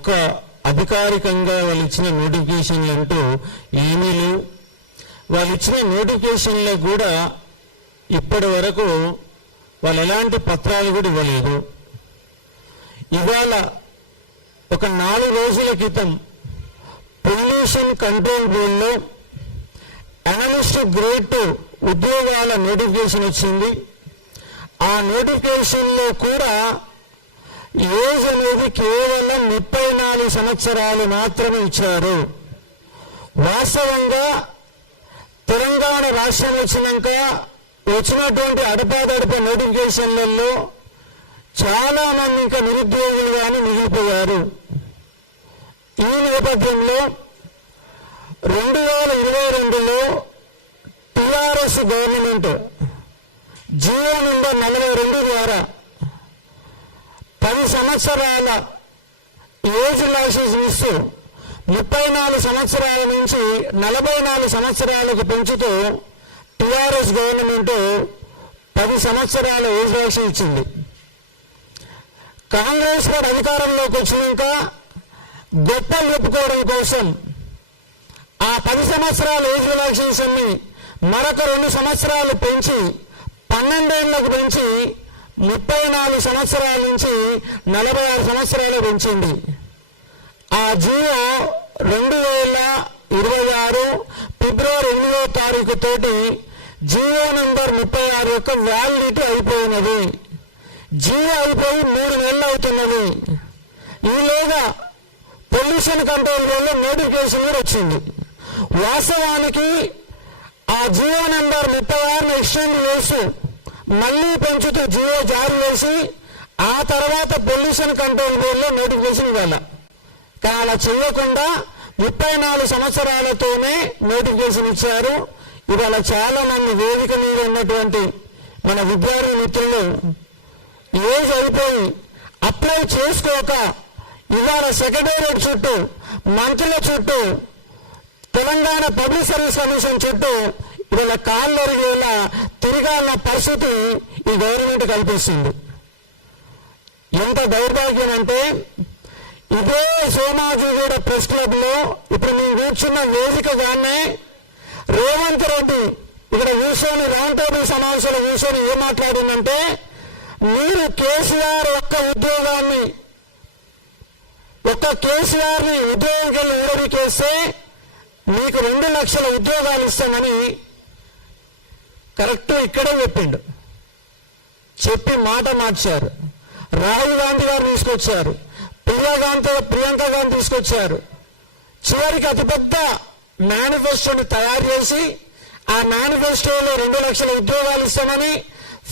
ఒక్క అధికారికంగా వాళ్ళు ఇచ్చిన నోటిఫికేషన్లు అంటూ ఏమీ లేవు. వాళ్ళు ఇచ్చిన నోటిఫికేషన్లో కూడా ఇప్పటి వరకు వాళ్ళు ఎలాంటి పత్రాలు కూడా ఇవ్వలేదు. ఇవాళ ఒక 4 రోజుల క్రితం పొల్యూషన్ కంట్రోల్ బోర్డులో అనలిస్ట్ గ్రేడ్ 2 ఉద్యోగాల నోటిఫికేషన్ వచ్చింది. ఆ నోటిఫికేషన్లో కూడా ఏజ్ అనేది కేవలం 34 సంవత్సరాలు మాత్రమే ఇచ్చారు. వాస్తవంగా తెలంగాణ రాష్ట్రం వచ్చినటువంటి అడపాదడప నోటిఫికేషన్లలో చాలా మంది ఇంకా నిరుద్యోగులుగానే మిగిలిపోయారు. ఈ నేపథ్యంలో 2022లో టిఆర్ఎస్ గవర్నమెంట్ జియో నంబర్ 42 ద్వారా 10 సంవత్సరాల ఏజ్ లైసెన్స్ ఇస్తూ 34 సంవత్సరాల నుంచి 44 సంవత్సరాలకు పెంచుతూ టిఆర్ఎస్ గవర్నమెంట్ 10 సంవత్సరాల ఏజ్ లైసెన్స్ ఇచ్చింది. కాంగ్రెస్ వారు అధికారంలోకి వచ్చినాక గొప్పలు చెప్పుకోవడం కోసం ఆ 10 సంవత్సరాల ఏజ్ రిలాక్సేషన్స్ అన్ని మరొక 2 సంవత్సరాలు పెంచి 12 ఏళ్లకు పెంచి 34 సంవత్సరాల నుంచి 46 సంవత్సరాలు పెంచింది. ఆ జియో 2026 ఫిబ్రవరి 8వ తారీఖు తోటి జియో నంబర్ 36 యొక్క వ్యాలిడిటీ అయిపోయినది. జియో అయిపోయి 3 నెలలు అవుతున్నది. ఈలోగా పొల్యూషన్ కంట్రోల్ బోర్డులో నోటిఫికేషన్ కూడా వచ్చింది. వాస్తవానికి ఆ జియో నెంబర్ 36ను ఎక్స్టెండ్ చేసి మళ్ళీ పెంచుతూ జియో జారీ చేసి ఆ తర్వాత పొల్యూషన్ కంట్రోల్ బోర్డులో నోటిఫికేషన్ ఇవ్వాలి. కానీ అలా చేయకుండా 34 సంవత్సరాలతోనే నోటిఫికేషన్ ఇచ్చారు. ఇవాళ చాలా మంది వేదిక మీద ఉన్నటువంటి మన విద్యార్థి మిత్రులు ఏజ్ అయిపోయి అప్లై చేసుకోక ఇవాళ సెక్రటేరియట్ చుట్టూ, మంత్రుల చుట్టూ, తెలంగాణ పబ్లిక్ సర్వీస్ కమిషన్ చుట్టూ ఇవాళ కాళ్ళు అరిగేలా తిరగాలన్న పరిస్థితి ఈ గవర్నమెంట్ కల్పిస్తుంది. ఎంత దౌర్భాగ్యం అంటే ఇదే సోమాజిగూడ ప్రెస్ క్లబ్ లో ఇప్పుడు మేము కూర్చున్న వేదికగానే రేవంత్ రెడ్డి ఇక్కడ కూర్చొని రౌండ్ టేబుల్ సమావేశంలో కూర్చొని ఏం మాట్లాడిందంటే, మీరు కేసీఆర్ కేసీఆర్ని ఉద్యోగం ఊరడికేస్తే మీకు 2 లక్షల ఉద్యోగాలు ఇస్తామని కరెక్ట్ ఇక్కడే చెప్పిండు. చెప్పి మాట మార్చారు. రాహుల్ గాంధీ గారు తీసుకొచ్చారు, ప్రియాంక గాంధీ తీసుకొచ్చారు. చివరికి అతిపెద్ద మేనిఫెస్టోని తయారు చేసి ఆ మేనిఫెస్టోలో 2 లక్షల ఉద్యోగాలు ఇస్తామని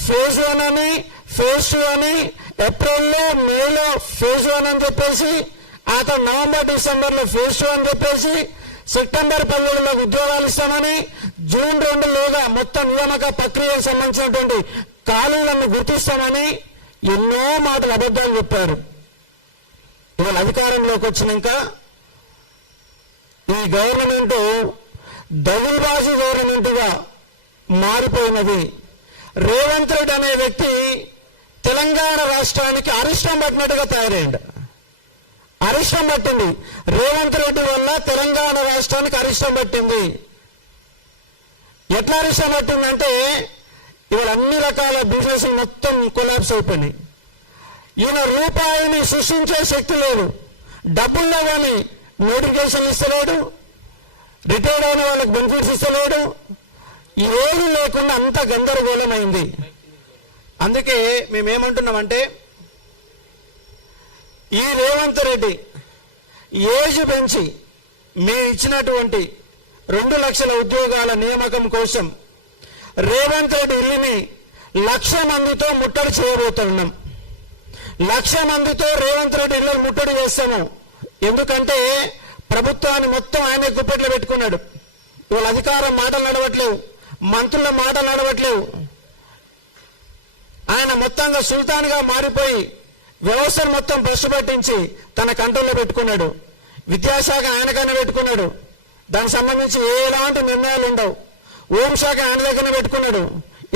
ఫేజ్ 1 అని, ఫేజ్ 2 అని, ఏప్రిల్లో మేలో ఫేజ్ 1 అని చెప్పేసి, ఆ తర్వాత నవంబర్ డిసెంబర్లో ఫేజ్ 2 అని చెప్పేసి, సెప్టెంబర్ 17లో ఉద్యోగాలు ఇస్తామని, జూన్ 2లోగా మొత్తం నియామక ప్రక్రియకు సంబంధించినటువంటి ఖాళీలను గుర్తిస్తామని ఎన్నో మాటలు అబద్ధాలు చెప్పారు. ఇవాళ అధికారంలోకి వచ్చినాక ఈ గవర్నమెంట్ దగులుబాజీ గవర్నమెంట్గా మారిపోయినది. రేవంత్ రెడ్డి అనే వ్యక్తి తెలంగాణ రాష్ట్రానికి అరిష్టం పట్టినట్టుగా తయారైంది. అరిష్టం పట్టింది. రేవంత్ రెడ్డి వల్ల తెలంగాణ రాష్ట్రానికి అరిష్టం పట్టింది. ఎట్లా అరిష్టం పట్టిందంటే ఇవాళ అన్ని రకాల బిజినెస్ మొత్తం కొలాప్స్ అయిపోయినాయి. ఈయన రూపాయిని సృష్టించే శక్తి లేదు. డబ్బుల్లో కానీ నోటిఫికేషన్ ఇస్తలేడు, రిటైర్డ్ అయిన వాళ్ళకి బెనిఫిట్స్ ఇస్తలేడు. ఏది లేకుండా అంత గందరగోళమైంది. అందుకే మేమేమంటున్నామంటే ఈ రేవంత్ రెడ్డి ఏజ్ పెంచి మేము ఇచ్చినటువంటి 2 లక్షల ఉద్యోగాల నియామకం కోసం రేవంత్ రెడ్డి ఇల్లుని 1,00,000 మందితో ముట్టడి చేయబోతున్నాం. 1,00,000 మందితో రేవంత్ రెడ్డి ఇళ్ళని ముట్టడి చేస్తాము. ఎందుకంటే ప్రభుత్వాన్ని మొత్తం ఆయన గుప్పెట్లో పెట్టుకున్నాడు. వాళ్ళ అధికారం మాటలు నడవట్లేవు, మంత్రుల మాటలు నడవట్లేవు. ఆయన మొత్తంగా సుల్తాన్గా మారిపోయి వ్యవస్థను మొత్తం భ్రష్టు పట్టించి తన కంట్రోల్లో పెట్టుకున్నాడు. విద్యాశాఖ ఆయనకైనా పెట్టుకున్నాడు. దానికి సంబంధించి ఎలాంటి నిర్ణయాలు ఉండవు. హోంశాఖ ఆయన దగ్గర పెట్టుకున్నాడు.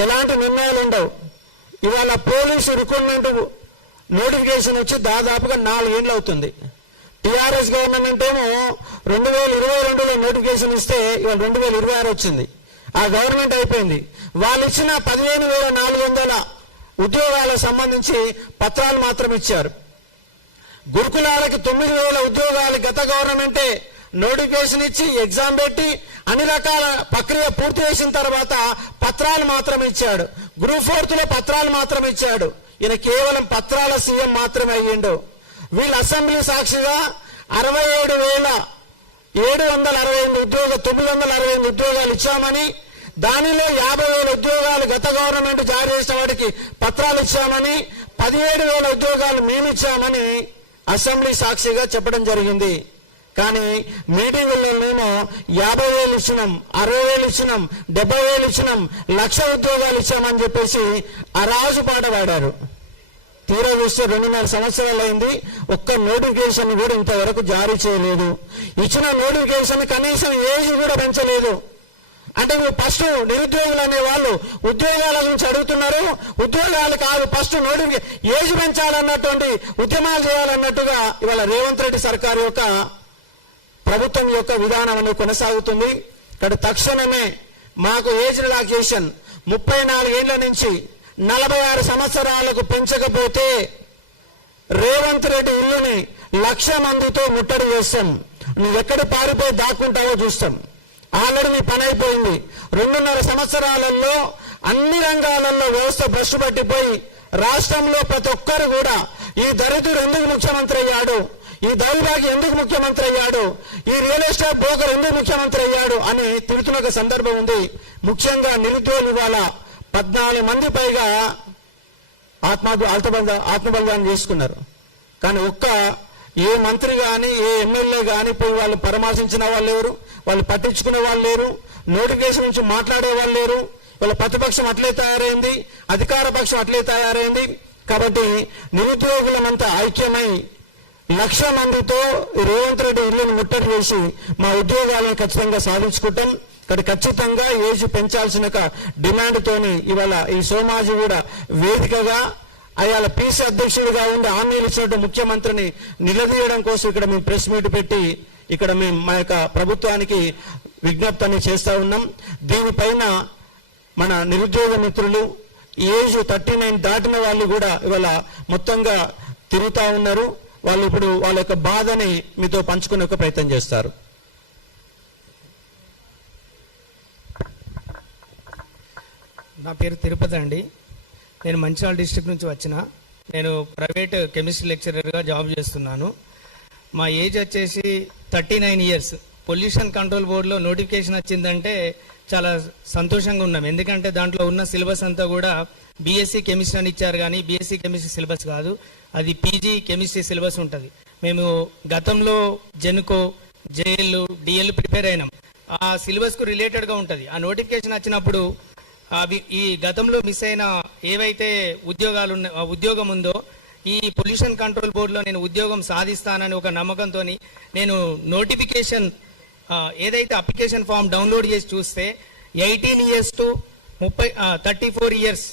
ఎలాంటి నిర్ణయాలు ఉండవు. ఇవాళ పోలీసు రిక్రూట్మెంట్ నోటిఫికేషన్ వచ్చి దాదాపుగా 4 ఏళ్ళు అవుతుంది. టిఆర్ఎస్ గవర్నమెంట్ ఏమో 2022లో నోటిఫికేషన్ ఇస్తే ఇవాళ 2026 వచ్చింది. ఆ గవర్నమెంట్ అయిపోయింది. వాళ్ళు ఇచ్చిన 15,400 ఉద్యోగాలకు సంబంధించి పత్రాలు మాత్రం ఇచ్చారు. గురుకులాలకి 9,000 ఉద్యోగాలు గత గవర్నమెంటే నోటిఫికేషన్ ఇచ్చి ఎగ్జామ్ పెట్టి అన్ని రకాల ప్రక్రియ పూర్తి చేసిన తర్వాత పత్రాలు మాత్రం ఇచ్చాడు. గ్రూప్ 4లో పత్రాలు మాత్రం ఇచ్చాడు. ఈయన కేవలం పత్రాల సీఎం మాత్రమే అయ్యిండు. వీళ్ళు అసెంబ్లీ సాక్షిగా 965 ఉద్యోగాలు ఇచ్చామని, దానిలో 50,000 ఉద్యోగాలు గత గవర్నమెంట్ జారీ చేసిన వాటికి పత్రాలు ఇచ్చామని, 17,000 ఉద్యోగాలు మేము ఇచ్చామని అసెంబ్లీ సాక్షిగా చెప్పడం జరిగింది. కానీ మీటింగుల్లో మేము 50,000 ఇచ్చినాం, 60,000 ఇచ్చినాం, 70,000 ఇచ్చినాం, 1,00,000 ఉద్యోగాలు ఇచ్చామని చెప్పేసి అరాజు పాట పాడారు. తీరా చూస్తే 2.5 సంవత్సరాలు అయింది. ఒక్క నోటిఫికేషన్ కూడా ఇంతవరకు జారీ చేయలేదు. ఇచ్చిన నోటిఫికేషన్ కనీసం ఏజ్ కూడా పెంచలేదు. అంటే ఫస్ట్ నిరుద్యోగులు అనే వాళ్ళు ఉద్యోగాల గురించి అడుగుతున్నారు. ఉద్యోగాలు కాదు, ఫస్ట్ నోటిఫికేషన్ ఏజ్ పెంచాలన్నటువంటి ఉద్యమాలు చేయాలన్నట్టుగా ఇవాళ రేవంత్ రెడ్డి సర్కారు యొక్క ప్రభుత్వం యొక్క విధానం అనేది కొనసాగుతుంది. ఇక్కడ తక్షణమే మాకు ఏజ్ రిలాక్సేషన్ 34 ఏళ్ల నుంచి 46 సంవత్సరాలకు పెంచకపోతే రేవంత్ రెడ్డి ఇల్లుని 1,00,000 మందితో ముట్టడి చేస్తాం. నువ్వు ఎక్కడ పారిపోయి దాక్కుంటావో చూస్తాం. ఆల్రెడీ నీ పని అయిపోయింది. 2.5 సంవత్సరాలలో అన్ని రంగాలలో వ్యవస్థ భ్రష్టు పట్టిపోయి రాష్ట్రంలో ప్రతి ఒక్కరు కూడా ఈ దరిద్రుడు ఎందుకు ముఖ్యమంత్రి అయ్యాడు, ఈ దౌర్భాగ్యం ఎందుకు ముఖ్యమంత్రి అయ్యాడు, ఈ రియల్ ఎస్టేట్ బ్రోకర్ ఎందుకు ముఖ్యమంత్రి అయ్యాడు అని తిరుగుతున్న ఒక సందర్భం ఉంది. ముఖ్యంగా నిరుద్యోగులు ఇవాళ 14 మంది పైగా ఆత్మబలిదానం చేసుకున్నారు. కానీ ఏ మంత్రి కానీ ఏ ఎమ్మెల్యే కానీ పోయి వాళ్ళు పరామర్శించిన వాళ్ళు లేరు, వాళ్ళు పట్టించుకునే వాళ్ళు లేరు, నోటిఫికేషన్ నుంచి మాట్లాడే వాళ్ళు లేరు. వాళ్ళ ప్రతిపక్షం అట్లే తయారైంది, అధికార పక్షం అట్లే తయారైంది. కాబట్టి నిరుద్యోగులమంతా ఐక్యమై 1,00,000 మందితో రేవంత్ రెడ్డి ఇల్లును ముట్టడి చేసి మా ఉద్యోగాలను ఖచ్చితంగా సాధించుకుంటాం. ఇక్కడ ఖచ్చితంగా ఏజ్ పెంచాల్సిన డిమాండ్ తోని ఇవాళ ఈ సోమాజి కూడా వేదికగా అయాల పీసీ అధ్యక్షుడిగా ఉండి హామీలు ఇచ్చినట్టు ముఖ్యమంత్రిని నిలదీయడం కోసం ఇక్కడ మేము ప్రెస్ మీట్ పెట్టి ఇక్కడ మేము మా యొక్క ప్రభుత్వానికి విజ్ఞప్తిని చేస్తా ఉన్నాం. దీనిపైన మన నిరుద్యోగ మిత్రులు ఏజ్ 39 దాటిన వాళ్ళు కూడా ఇవాళ మొత్తంగా తిరుగుతా ఉన్నారు. వాళ్ళు ఇప్పుడు వాళ్ళ యొక్క బాధని మీతో పంచుకునే ఒక ప్రయత్నం చేస్తారు. నా పేరు తిరుపతి అండి. నేను మంచిర్యాల డిస్ట్రిక్ట్ నుంచి వచ్చిన. నేను ప్రైవేట్ కెమిస్ట్రీ లెక్చరర్గా జాబ్ చేస్తున్నాను. మా ఏజ్ వచ్చేసి 39 ఇయర్స్. పొల్యూషన్ కంట్రోల్ బోర్డులో నోటిఫికేషన్ వచ్చిందంటే చాలా సంతోషంగా ఉన్నాం. ఎందుకంటే దాంట్లో ఉన్న సిలబస్ అంతా కూడా బీఎస్సీ కెమిస్ట్రీ అని ఇచ్చారు, కానీ బీఎస్సీ కెమిస్ట్రీ సిలబస్ కాదు, అది పీజీ కెమిస్ట్రీ సిలబస్ ఉంటుంది. మేము గతంలో జెన్కో, జేఎల్, డిఎల్ ప్రిపేర్ అయినాం. ఆ సిలబస్కు రిలేటెడ్గా ఉంటుంది. ఆ నోటిఫికేషన్ వచ్చినప్పుడు ఈ గతంలో మిస్ అయిన ఏవైతే ఉద్యోగం ఉందో ఈ పొల్యూషన్ కంట్రోల్ బోర్డులో నేను ఉద్యోగం సాధిస్తానని ఒక నమ్మకంతో నేను నోటిఫికేషన్ ఏదైతే అప్లికేషన్ ఫామ్ డౌన్లోడ్ చేసి చూస్తే 18 years to 34 years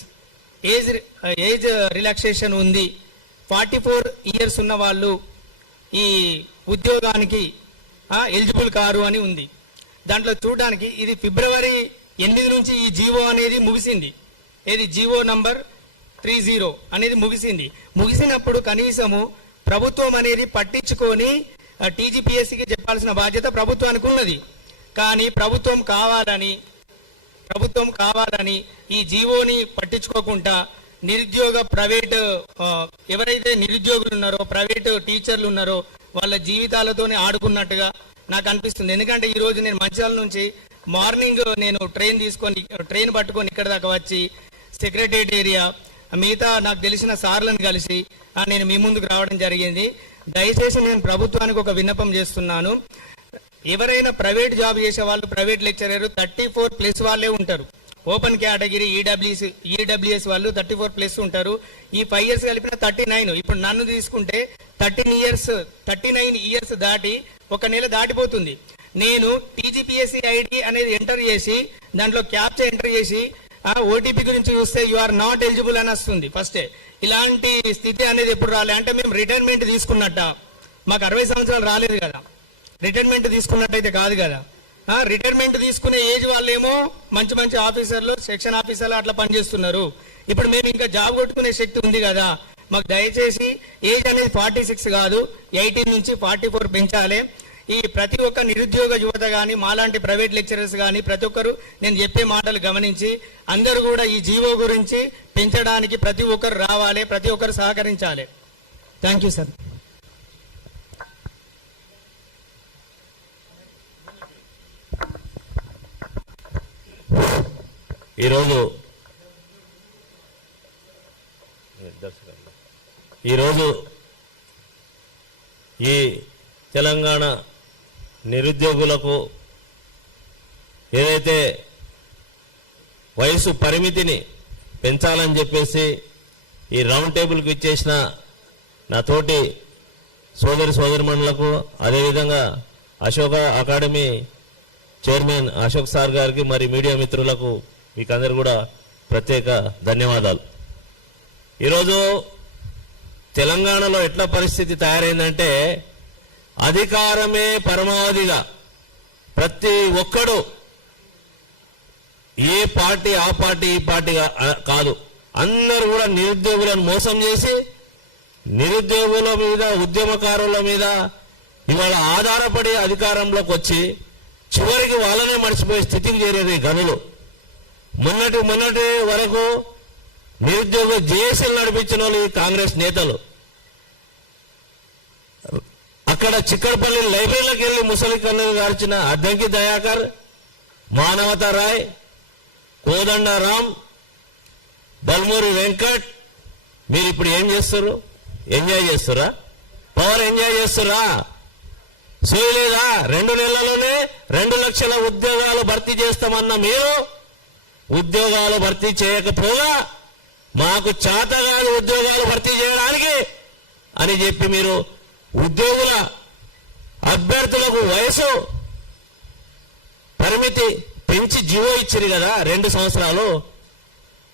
age relaxation ఉంది. 44 ఇయర్స్ ఉన్న వాళ్ళు ఈ ఉద్యోగానికి ఎలిజిబుల్ కారు అని ఉంది. దాంట్లో చూడడానికి ఇది ఫిబ్రవరి 8 నుంచి ఈ జీవో అనేది ముగిసింది. ఏది జీవో నంబర్ 30 అనేది ముగిసినప్పుడు కనీసము ప్రభుత్వం అనేది పట్టించుకొని టీజీపీఎస్సీకి చెప్పాల్సిన బాధ్యత ప్రభుత్వానికి ఉన్నది. కానీ ప్రభుత్వం కావాలని ఈ జీవోని పట్టించుకోకుండా నిరుద్యోగ ప్రైవేట్ ఎవరైతే నిరుద్యోగులు ఉన్నారో, ప్రైవేట్ టీచర్లు ఉన్నారో వాళ్ళ జీవితాలతోనే ఆడుకున్నట్టుగా నాకు అనిపిస్తుంది. ఎందుకంటే ఈరోజు నేను మంచిర్యాల నుంచి మార్నింగ్ నేను ట్రైన్ పట్టుకొని ఇక్కడ దాకా వచ్చి సెక్రటరియట్ ఏరియా మిగతా నాకు తెలిసిన సార్లను కలిసి నేను మీ ముందుకు రావడం జరిగింది. దయచేసి నేను ప్రభుత్వానికి ఒక విన్నపం చేస్తున్నాను. ఎవరైనా ప్రైవేట్ జాబ్ చేసే వాళ్ళు, ప్రైవేట్ లెక్చరర్ 34+ వాళ్ళే ఉంటారు. ఓపెన్ కేటగిరీ ఈడబ్ల్యూఎస్ వాళ్ళు 34+ ఉంటారు. ఈ 5 ఇయర్స్ కలిపిన 39. ఇప్పుడు నన్ను తీసుకుంటే 39 ఇయర్స్ దాటి 1 నెల దాటిపోతుంది. నేను టీజీపీఎస్సీ ఐడి అనేది ఎంటర్ చేసి దాంట్లో క్యాప్చా ఎంటర్ చేసి ఓటీపీ గురించి చూస్తే యు ఆర్ నాట్ ఎలిజిబుల్ అని వస్తుంది. ఫస్టే ఇలాంటి స్థితి అనేది ఎప్పుడు రాలే. అంటే మేము రిటైర్మెంట్ తీసుకున్నట్ట, మాకు 60 సంవత్సరాలు రాలేదు కదా, రిటైర్మెంట్ తీసుకున్నట్టయితే కాదు కదా. రిటైర్మెంట్ తీసుకునే ఏజ్ వాళ్ళేమో మంచి మంచి ఆఫీసర్లు, సెక్షన్ ఆఫీసర్లు అట్లా పనిచేస్తున్నారు. ఇప్పుడు మేము ఇంకా జాబ్ కొట్టుకునే శక్తి ఉంది కదా, మాకు దయచేసి ఏజ్ అనేది 46 కాదు 18 నుంచి 44 పెంచాలి. ఈ ప్రతి ఒక్క నిరుద్యోగ యువత కానీ, మాలాంటి ప్రైవేట్ లెక్చరర్స్ కానీ ప్రతి ఒక్కరు నేను చెప్పే మాటలు గమనించి అందరూ కూడా ఈ జీవో గురించి పెంచడానికి ప్రతి ఒక్కరు రావాలి, ప్రతి ఒక్కరు సహకరించాలి. Thank you sir. ఈరోజు ఈ తెలంగాణ నిరుద్యోగులకు ఏదైతే వయసు పరిమితిని పెంచాలని చెప్పేసి ఈ రౌండ్ టేబుల్కి ఇచ్చేసిన నా తోటి సోదరిమణులకు, అదేవిధంగా Ashoka academy chairman Ashok sir గారికి, మరి మీడియా మిత్రులకు మీకందరూ కూడా ప్రత్యేక ధన్యవాదాలు. ఈరోజు తెలంగాణలో ఎట్లా పరిస్థితి తయారైందంటే అధికారమే పరమావధిగా ప్రతి ఒక్కడు ఏ పార్టీ ఆ పార్టీ ఈ పార్టీ కాదు, అందరూ కూడా నిరుద్యోగులను మోసం చేసి నిరుద్యోగుల మీద, ఉద్యమకారుల మీద ఇవాళ ఆధారపడి అధికారంలోకి వచ్చి చివరికి వాళ్ళనే మర్చిపోయే స్థితికి చేరేది గనులు. మొన్నటి వరకు నిరుద్యోగ జేఏసీలు నడిపించిన వాళ్ళు ఈ కాంగ్రెస్ నేతలు. అక్కడ చిక్కడపల్లి లైబ్రరీలోకి వెళ్ళి ముసలి కన్నులు గార్చిన అద్దంకి దయాకర్, మానవతా రాయ్, కోదండరాం, బల్మూరి వెంకట్, మీరు ఇప్పుడు ఏం చేస్తారు? ఎంజాయ్ చేస్తురా? పవర్ ఎంజాయ్ చేస్తురా? సోయలేదా? 2 నెలల్లోనే 2 లక్షల ఉద్యోగాలు భర్తీ చేస్తామన్న మీరు ఉద్యోగాలు భర్తీ చేయకపోగా మాకు చేతగాని ఉద్యోగాలు భర్తీ చేయడానికి అని చెప్పి మీరు ఉద్యోగుల అభ్యర్థులకు వయసు పరిమితి పెంచి జీవో ఇచ్చారు కదా 2 సంవత్సరాలు.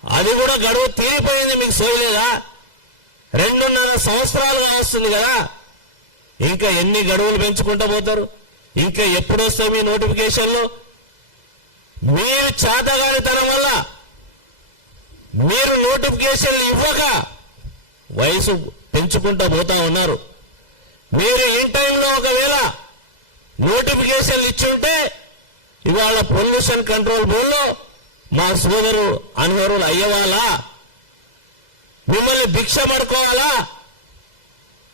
అది కూడా గడువు తీరిపోయింది, మీకు సోయలేదా? 2.5 సంవత్సరాలుగా వస్తుంది కదా, ఇంకా ఎన్ని గడువులు పెంచుకుంటూ పోతారు? ఇంకా ఎప్పుడు వస్తాయి మీ నోటిఫికేషన్లు? మీరు చేతగానితనం వల్ల మీరు నోటిఫికేషన్లు ఇవ్వక వయసు పెంచుకుంటూ పోతా ఉన్నారు. మీరు ఇన్ టైంలో ఒకవేళ నోటిఫికేషన్లు ఇచ్చుంటే ఇవాళ పొల్యూషన్ కంట్రోల్ బోర్డులో మా సోదరు అనవరులు అయ్యేవాళ్ళా? మిమ్మల్ని భిక్ష పడుకోవాలా?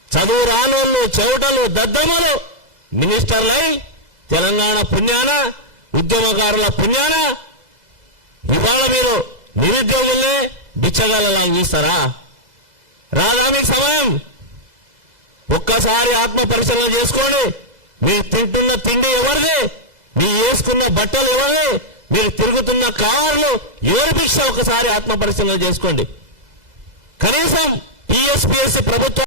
చదువు రానోళ్ళు, చెవుటలు, దద్దమ్మలు మినిస్టర్లై తెలంగాణ పుణ్యాన, ఉద్యమకారుల పుణ్యాన ఇవాళ మీరు నిరుద్యోగుల్నే బిచ్చగాళ్ళలా చూస్తారా? రాదా మీకు సమయం? ఒక్కసారి ఆత్మ పరిశీలన చేసుకోండి. మీరు తింటున్న తిండి ఎవరిది? మీరు వేసుకున్న బట్టలు ఎవరిది? మీరు తిరుగుతున్న కార్లు ఎవరి భిక్ష? ఒకసారి ఆత్మ పరిశీలన చేసుకోండి. కనీసం టీఎస్పీఎస్సీ ప్రభుత్వం